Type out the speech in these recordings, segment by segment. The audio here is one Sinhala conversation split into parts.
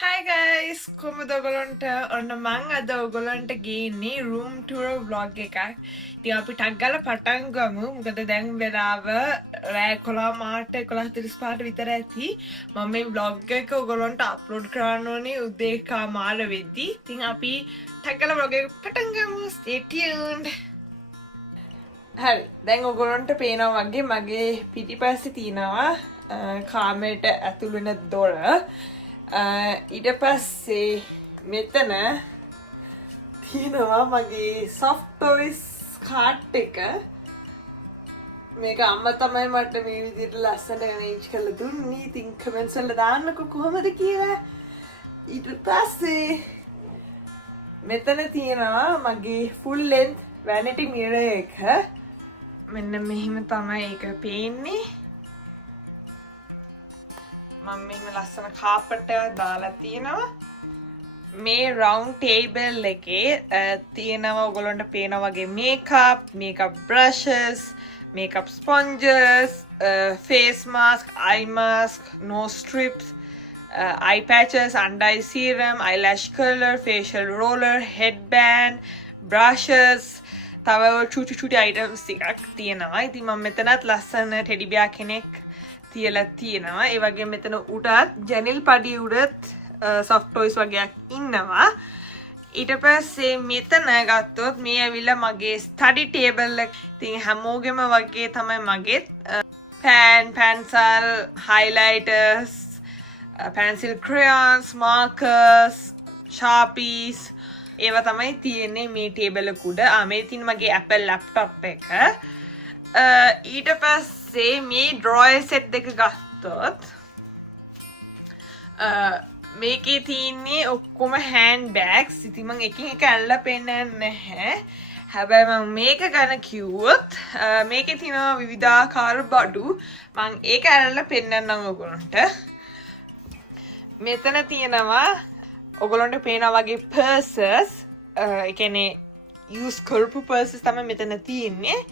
Hi guys! කොහොමද ඔයගොල්ලන්ට? ඔන්න මං අද ඔයගොල්ලන්ට ගේන්නේ room tour vlog එකක්. ඉතින් අපි ටක් ගාලා පටන් ගමු. මොකද දැන් වෙලාව රෑ 11:35 විතර ඇති. මම මේ vlog එක ඔයගොල්ලන්ට අප්ලෝඩ් කරන්න ඕනේ උදේ කමාර වෙද්දි. ඉතින් අපි ටක් ගාලා vlog එක පටන් ගමු. Stay tuned! හරි දැන් ඔයගොල්ලන්ට පේනවා වගේ මගේ පිටිපස්සේ තියෙනවා කාමරේට ඇතුළු වෙන දොර. ඊට පස්සේ මෙතන තියෙනවා මගේ soft toys කාට් එක. මේක අම්මා තමයි මට මේ විදිහට ලස්සනට arrange කරලා දුන්නේ. ඉතින් comments වල දාන්නකෝ කොහොමද කියලා. ඊට පස්සේ මෙතන තියෙනවා මගේ full length vanity mirror එක. මෙන්න මෙහිම තමයි ඒක පේන්නේ. මම මෙහෙම ලස්සන කාපට් එකක් දාලා තියෙනවා. මේ round table එකේ තියෙනවා ඔයගොල්ලන්ට පේනා වගේ makeup brushes, makeup sponges, face mask, eye mask, nose strips, eye patches, under eye serum, eyelash curler, facial roller, headband, brushes, තව චුටි items ටිකක් තියෙනවා. ඉතින් මම මෙතනත් ලස්සන teddy bear කෙනෙක් තියලා තියෙනවා. ඒ වගේ මෙතන උඩත් ජනෙල් පඩි උඩත් soft toys වගේක් ඉන්නවා. ඊට පස්සේ මෙතන ගත්තොත් මේ ඇවිල්ලා මගේ study table එක. ඉතින් හැමෝගෙම වගේ තමයි මගේ pencil, highlighters, pencil crayons, markers, sharpies ඒවා තමයි තියෙන්නේ මේ table එක උඩ. මේ තියෙන මගේ Apple laptop එක. ඊට පස්සේ මේ drawer set දෙක ගත්තොත් මේකේ තියෙන්නේ ඔක්කොම hand bags. ඉතින් මම එකින් එක ඇල්ලලා පෙන්නන්නේ නැහැ. හැබැයි මම මේක ගන්න කිව්වොත් මේකේ තියෙනවා විවිධාකාර බඩු. මම ඒක ඇල්ලලා පෙන්නන්නම් ඔයගොල්ලන්ට. මෙතන තියෙනවා ඔයගොල්ලන්ට පේනා වගේ purses. ඒ කියන්නේ use කරපු purses තමයි මෙතන තියෙන්නේ.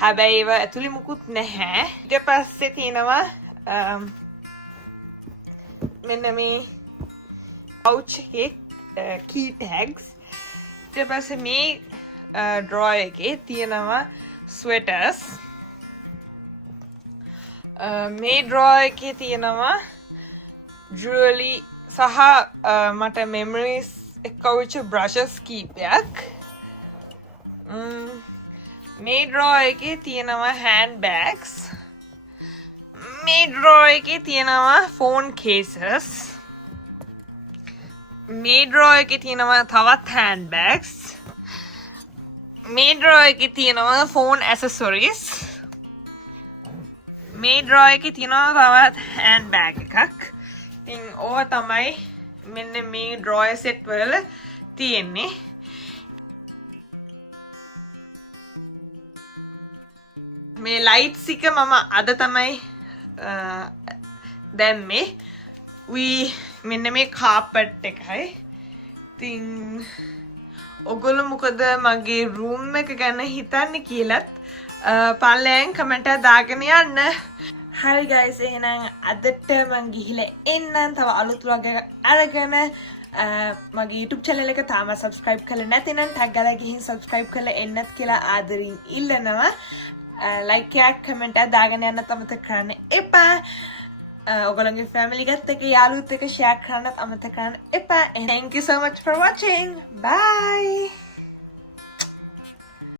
හැබැයි ඒව ඇතුලේ මුකුත් නැහැ. ඊට පස්සේ තියෙනවා මෙන්න මේ pouch එකේ key tags. ඊට පස්සේ මේ drawer එකේ තියෙනවා sweaters. මේ drawer එකේ තියෙනවා jewelry සහ මට memories එක්කවච්ච brushes කීපයක්. මේ drawer එකේ තියෙනවා handbags. මේ drawer එකේ තියෙනවා phone cases. මේ drawer එකේ තියෙනවා තවත් handbags. මේ drawer එකේ තියෙනවා phone accessories. මේ drawer එකේ තියෙනවා තවත් handbag එකක්. ඉතින් ඕවා තමයි මෙන්න මේ drawer set වල තියෙන්නේ. මේ lights එක මම අද තමයි දැම්මේ. මෙන්න මේ carpet එකයි. ඉතින් ඔයගොල්ලෝ මොකද මගේ room එක ගැන හිතන්නේ කියලාත් පල්ලෙන් කමෙන්ට් එකක් දාගෙන යන්න. හරි guys එහෙනම් අදට මං ගිහිල්ලා එන්නම්. තව අලුත් vlog එකක් අරගෙන මගේ YouTube channel එක තාම subscribe කරලා නැතිනම් tag ගාලා ගිහින් subscribe කරලා එන්නත් කියලා ආදරෙන් ඉල්ලනවා. like එකක් comment එකක් දාගෙන යන්න අමතක කරන්න එපා. ඔයගොල්ලන්ගේ family එකත් එක්ක යාළුවොත් එක්ක share කරන්නත් අමතක කරන්න එපා. Thank you so much for watching. Bye.